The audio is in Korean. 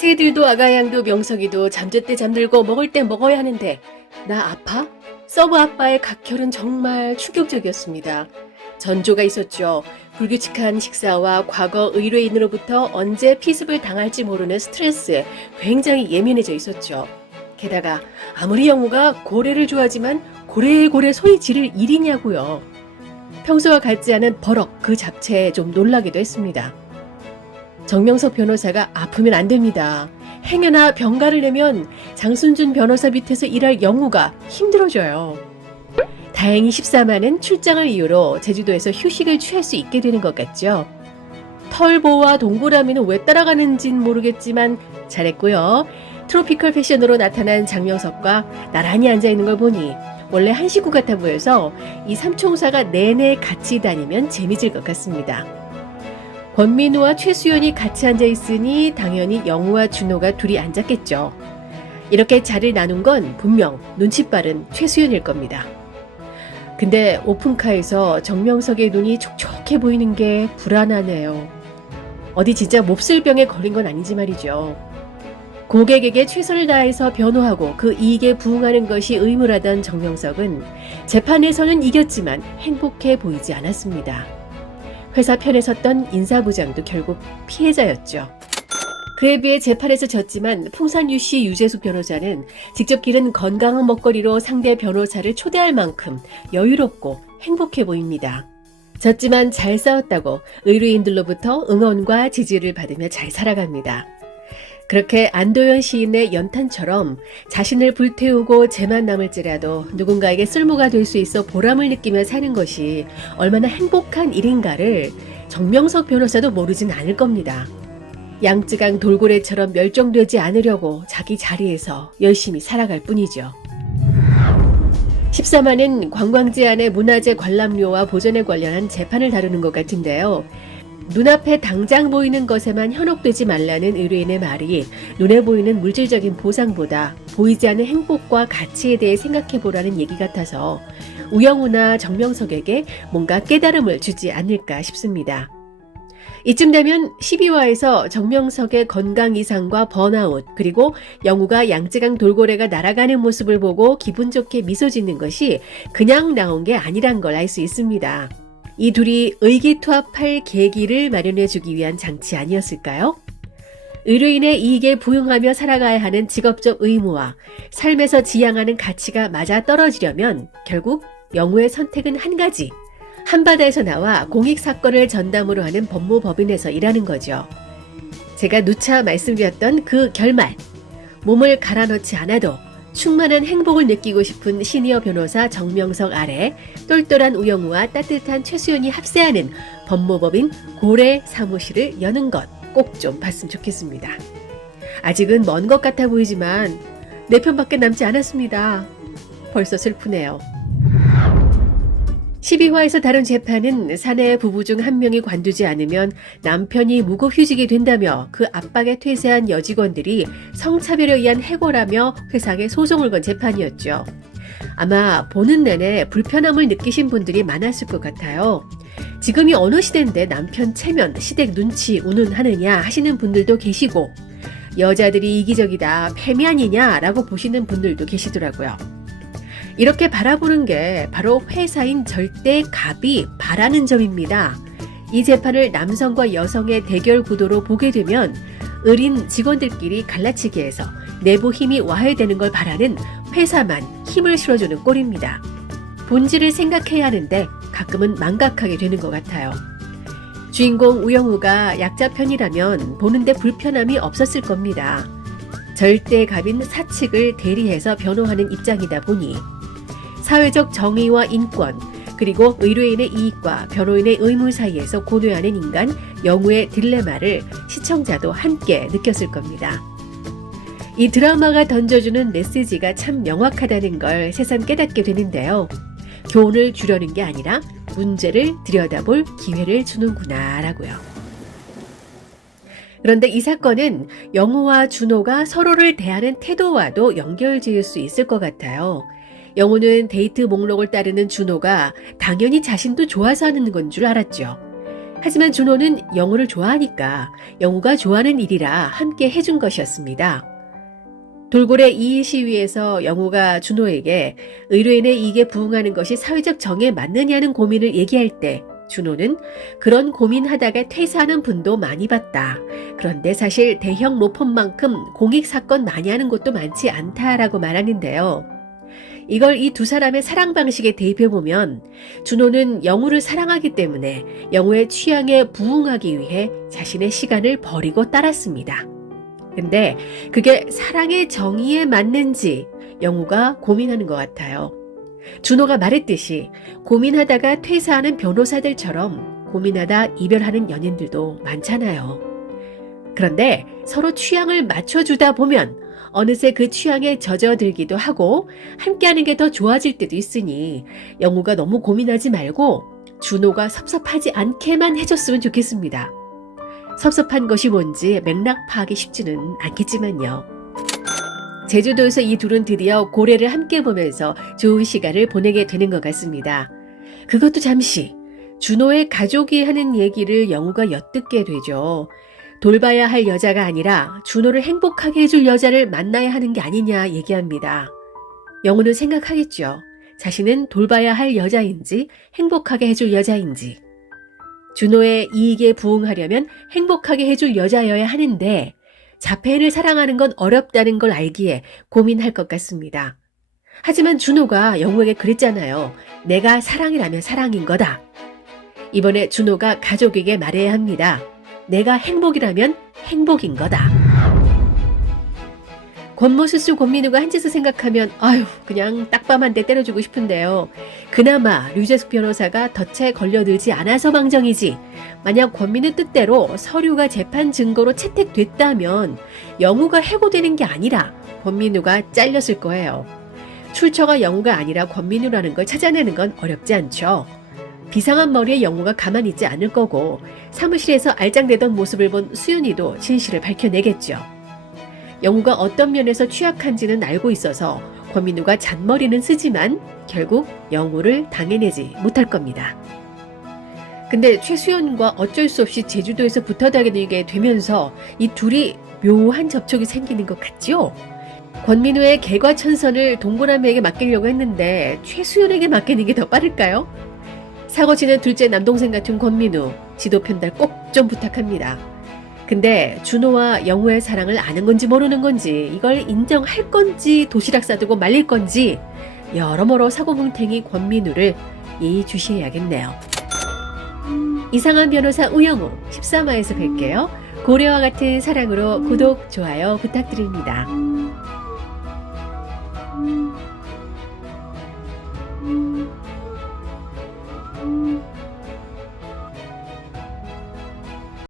새들도 아가양도 명석이도 잠잘 때 잠들고 먹을 때 먹어야 하는데 나 아파? 서브 아빠의 각혈은 정말 충격적이었습니다. 전조가 있었죠. 불규칙한 식사와 과거 의뢰인으로부터 언제 피습을 당할지 모르는 스트레스에 굉장히 예민해져 있었죠. 게다가 아무리 영우가 고래를 좋아하지만 고래고래 소리 지를 일이냐고요. 평소와 같지 않은 버럭 그 자체에 좀 놀라기도 했습니다. 정명석 변호사가 아프면 안 됩니다. 행여나 병가를 내면 장순준 변호사 밑에서 일할 영우가 힘들어져요. 다행히 14만은 출장을 이유로 제주도에서 휴식을 취할 수 있게 되는 것 같죠. 털보와 동그라미는 왜 따라가는진 모르겠지만 잘했고요. 트로피컬 패션으로 나타난 장명석과 나란히 앉아있는 걸 보니 원래 한 식구 같아 보여서 이 삼총사가 내내 같이 다니면 재미질 것 같습니다. 권민우와 최수연이 같이 앉아있으니 당연히 영우와 준호가 둘이 앉았겠죠. 이렇게 자리를 나눈 건 분명 눈치 빠른 최수연일 겁니다. 근데 오픈카에서 정명석의 눈이 촉촉해 보이는 게 불안하네요. 어디 진짜 몹쓸 병에 걸린 건 아닌지 말이죠. 고객에게 최선을 다해서 변호하고 그 이익에 부응하는 것이 의무라던 정명석은 재판에서는 이겼지만 행복해 보이지 않았습니다. 회사 편에 섰던 인사부장도 결국 피해자였죠. 그에 비해 재판에서 졌지만 풍산유씨 유재숙 변호사는 직접 기른 건강한 먹거리로 상대 변호사를 초대할 만큼 여유롭고 행복해 보입니다. 졌지만 잘 싸웠다고 의뢰인들로부터 응원과 지지를 받으며 잘 살아갑니다. 그렇게 안도현 시인의 연탄처럼 자신을 불태우고 죄만 남을지라도 누군가에게 쓸모가 될 수 있어 보람을 느끼며 사는 것이 얼마나 행복한 일인가를 정명석 변호사도 모르진 않을 겁니다. 양쯔강 돌고래처럼 멸종되지 않으려고 자기 자리에서 열심히 살아갈 뿐이죠. 14만은 관광지 안의 문화재 관람료와 보전에 관련한 재판을 다루는 것 같은데요. 눈앞에 당장 보이는 것에만 현혹되지 말라는 의뢰인의 말이 눈에 보이는 물질적인 보상보다 보이지 않는 행복과 가치에 대해 생각해보라는 얘기 같아서 우영우나 정명석에게 뭔가 깨달음을 주지 않을까 싶습니다. 이쯤 되면 12화에서 정명석의 건강 이상과 번아웃 그리고 영우가 양쯔강 돌고래가 날아가는 모습을 보고 기분 좋게 미소 짓는 것이 그냥 나온 게 아니란 걸 알 수 있습니다. 이 둘이 의기투합할 계기를 마련해주기 위한 장치 아니었을까요? 의뢰인의 이익에 부응하며 살아가야 하는 직업적 의무와 삶에서 지향하는 가치가 맞아떨어지려면 결국 영우의 선택은 한 가지, 한바다에서 나와 공익사건을 전담으로 하는 법무법인에서 일하는 거죠. 제가 누차 말씀드렸던 그 결말, 몸을 갈아넣지 않아도 충만한 행복을 느끼고 싶은 시니어 변호사 정명석 아래 똘똘한 우영우와 따뜻한 최수연이 합세하는 법무법인 고래 사무실을 여는 것 꼭 좀 봤으면 좋겠습니다. 아직은 먼 것 같아 보이지만 내 편밖에 남지 않았습니다. 벌써 슬프네요. 12화에서 다룬 재판은 사내 부부 중 한 명이 관두지 않으면 남편이 무급휴직이 된다며 그 압박에 퇴세한 여직원들이 성차별에 의한 해고라며 회사에 소송을 건 재판이었죠. 아마 보는 내내 불편함을 느끼신 분들이 많았을 것 같아요. 지금이 어느 시대인데 남편 체면, 시댁 눈치 운운하느냐 하시는 분들도 계시고 여자들이 이기적이다, 패미 아니냐라고 보시는 분들도 계시더라고요. 이렇게 바라보는 게 바로 회사인 절대 갑이 바라는 점입니다. 이 재판을 남성과 여성의 대결 구도로 보게 되면 어린 직원들끼리 갈라치기해서 내부 힘이 와해되는 걸 바라는 회사만 힘을 실어주는 꼴입니다. 본질을 생각해야 하는데 가끔은 망각하게 되는 것 같아요. 주인공 우영우가 약자 편이라면 보는데 불편함이 없었을 겁니다. 절대 갑인 사측을 대리해서 변호하는 입장이다 보니 사회적 정의와 인권, 그리고 의뢰인의 이익과 변호인의 의무 사이에서 고뇌하는 인간 영우의 딜레마를 시청자도 함께 느꼈을 겁니다. 이 드라마가 던져주는 메시지가 참 명확하다는 걸 새삼 깨닫게 되는데요. 교훈을 주려는 게 아니라 문제를 들여다볼 기회를 주는구나 라고요. 그런데 이 사건은 영우와 준호가 서로를 대하는 태도와도 연결지을 수 있을 것 같아요. 영우는 데이트 목록을 따르는 준호가 당연히 자신도 좋아서 하는 건 줄 알았죠. 하지만 준호는 영우를 좋아하니까 영우가 좋아하는 일이라 함께 해준 것이었습니다. 돌고래 이의 시위에서 영우가 준호에게 의뢰인의 이익에 부응하는 것이 사회적 정에 맞느냐는 고민을 얘기할 때 준호는 그런 고민하다가 퇴사하는 분도 많이 봤다. 그런데 사실 대형 로펌만큼 공익사건 많이 하는 곳도 많지 않다라고 말하는데요. 이걸 이 두 사람의 사랑 방식에 대입해보면 준호는 영우를 사랑하기 때문에 영우의 취향에 부응하기 위해 자신의 시간을 버리고 따랐습니다. 근데 그게 사랑의 정의에 맞는지 영우가 고민하는 것 같아요. 준호가 말했듯이 고민하다가 퇴사하는 변호사들처럼 고민하다 이별하는 연인들도 많잖아요. 그런데 서로 취향을 맞춰주다 보면 어느새 그 취향에 젖어들기도 하고 함께하는 게 더 좋아질 때도 있으니 영우가 너무 고민하지 말고 준호가 섭섭하지 않게만 해줬으면 좋겠습니다. 섭섭한 것이 뭔지 맥락 파악이 쉽지는 않겠지만요. 제주도에서 이 둘은 드디어 고래를 함께 보면서 좋은 시간을 보내게 되는 것 같습니다. 그것도 잠시 준호의 가족이 하는 얘기를 영우가 엿듣게 되죠. 돌봐야 할 여자가 아니라 준호를 행복하게 해줄 여자를 만나야 하는 게 아니냐 얘기합니다. 영우는 생각하겠죠. 자신은 돌봐야 할 여자인지 행복하게 해줄 여자인지. 준호의 이익에 부응하려면 행복하게 해줄 여자여야 하는데 자폐인을 사랑하는 건 어렵다는 걸 알기에 고민할 것 같습니다. 하지만 준호가 영우에게 그랬잖아요. 내가 사랑이라면 사랑인 거다. 이번에 준호가 가족에게 말해야 합니다. 내가 행복이라면 행복인 거다. 권모술수 권민우가 한짓을 생각하면 그냥 딱밤 한 대 때려주고 싶은데요. 그나마 류재숙 변호사가 덫에 걸려들지 않아서 망정이지 만약 권민우 뜻대로 서류가 재판 증거로 채택됐다면 영우가 해고되는 게 아니라 권민우가 잘렸을 거예요. 출처가 영우가 아니라 권민우라는 걸 찾아내는 건 어렵지 않죠. 비상한 머리에 영우가 가만히 있지 않을 거고 사무실에서 알짱대던 모습을 본 수연이도 진실을 밝혀내겠죠. 영우가 어떤 면에서 취약한지는 알고 있어서 권민우가 잔머리는 쓰지만 결국 영우를 당해내지 못할 겁니다. 근데 최수연과 어쩔 수 없이 제주도에서 붙어 다니게 되면서 이 둘이 묘한 접촉이 생기는 것 같죠? 권민우의 개과천선을 동고남에게 맡기려고 했는데 최수연에게 맡기는 게 더 빠를까요? 사고치는 둘째 남동생 같은 권민우, 지도 편달 꼭 좀 부탁합니다. 근데 준호와 영우의 사랑을 아는 건지 모르는 건지 이걸 인정할 건지 도시락 싸두고 말릴 건지 여러모로 사고뭉탱이 권민우를 예의주시해야겠네요. 이상한 변호사 우영우 13화에서 뵐게요. 고래와 같은 사랑으로 구독, 좋아요 부탁드립니다.